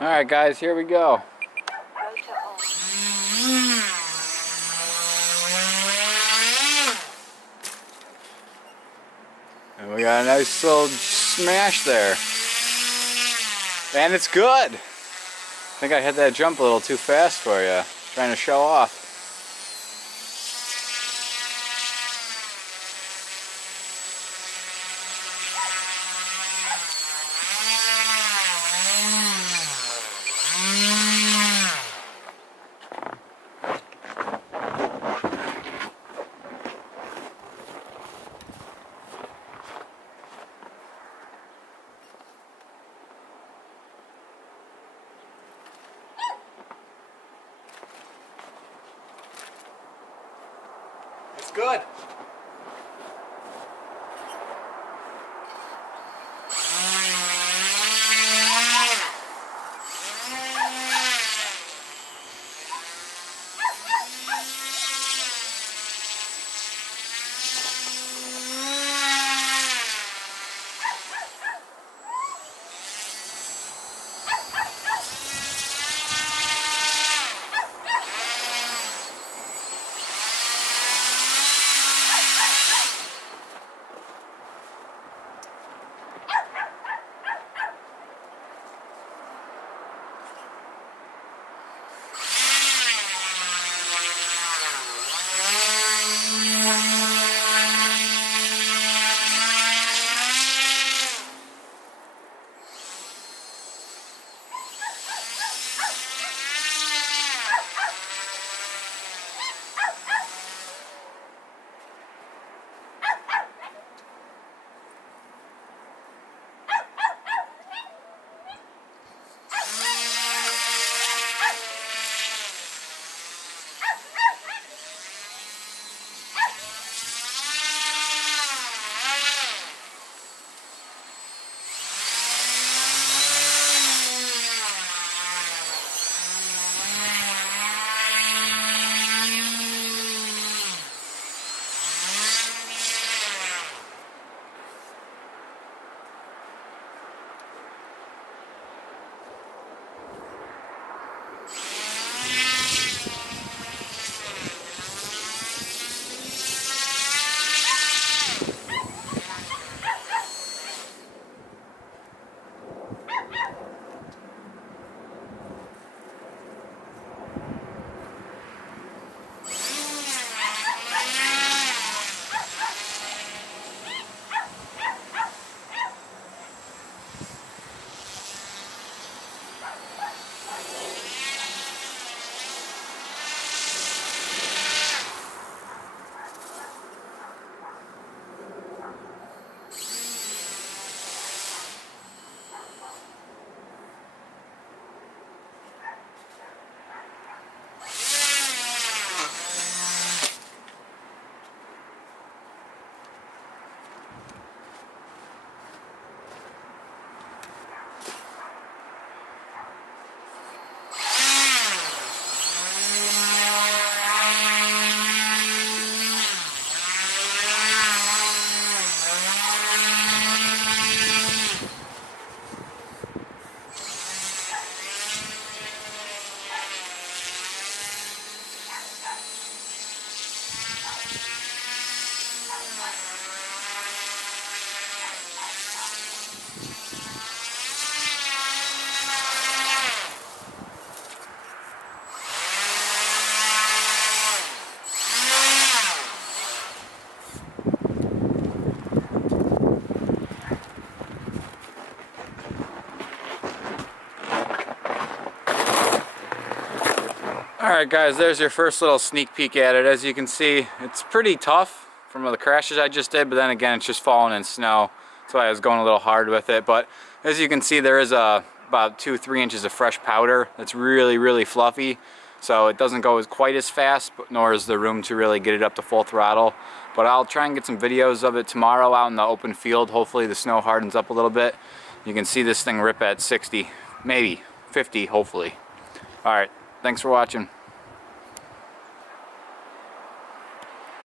Alright guys, here we go. And we got a nice little smash there. And it's good. I think I hit that jump a little too fast for you. Trying to show off. It's good. Alright guys, there's your first little sneak peek at it. As you can see, it's pretty tough from the crashes I just did, but then again, it's just falling in snow. That's why I was going a little hard with it. But as you can see, there is about 2-3 inches of fresh powder that's really fluffy. So it doesn't go quite as fast, but nor is there room to really get it up to full throttle. But I'll try and get some videos of it tomorrow out in the open field. Hopefully the snow hardens up a little bit. You can see this thing rip at 60, maybe 50, hopefully. Alright, thanks for watching.